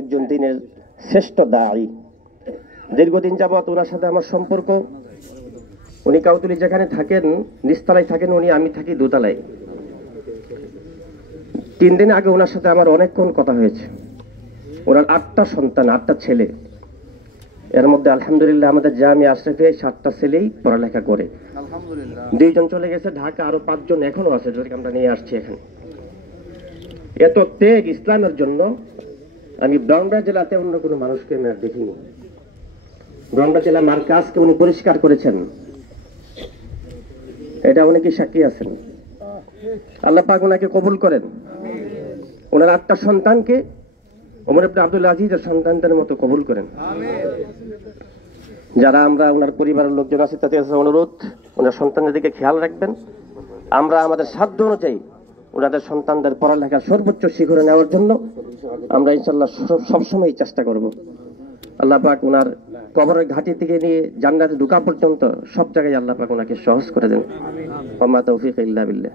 একজন দিনের শ্রেষ্ঠ দায়ী। দীর্ঘদিন যাবৎ ওনার সাথে আমার সম্পর্ক। উনি কাউতুলি যেখানে থাকেন, নিচতলায় থাকেন উনি, আমি থাকি দোতলায়। 3 দিন আগে ওনার সাথে আমার অনেকক্ষণ কথা হয়েছে। ওনার 8টা সন্তান, 8টা ছেলে। এর মধ্যে আলহামদুলিল্লাহ আমাদের জামিয়া আশরাফে 7টা ছেলেই পড়ালেখা করে। আলহামদুলিল্লাহ 2 জন চলে গেছে ঢাকা, আরো 5 জন এখনো আছে, যাদেরকে আমরা নিয়ে আসছি এখানে। এত ত্যাগ ইসলামের জন্য আমি ব্রাহ্মণবাড়িয়া জেলাতে অন্য কোনো মানুষকে আমি আর দেখিনি। ব্রাহ্মণবাড়িয়া জেলা মার্কাজকে উনি পরিষ্কার করেছেন, এটা অনেকে সাক্ষী আছেন। আল্লাহ পাক ওনাকে কবুল করেন। ওনার 8টা সন্তানকে ওমর ইবনে আব্দুল আজিজের সন্তানদের মতো কবুল করেন। যারা আমরা ওনার পরিবারের লোকজন আছে তাদের কাছে অনুরোধ, ওনার সন্তানদের দিকে খেয়াল রাখবেন। আমরা আমাদের সাধ্য অনুযায়ী ওনাদের সন্তানদের পড়ালেখা সর্বোচ্চ শিখরে নেওয়ার জন্য আমরা ইনশাআল্লাহ সবসময় চেষ্টা করব। আল্লাহ পাক ওনার কবরের ঘাটি থেকে নিয়ে জান্নাতে ঢোকা পর্যন্ত সব জায়গায় আল্লাহ পাক ওনাকে সহজ করে দেন। ওয়া মা তাওফীক ইল্লা বিল্লাহ।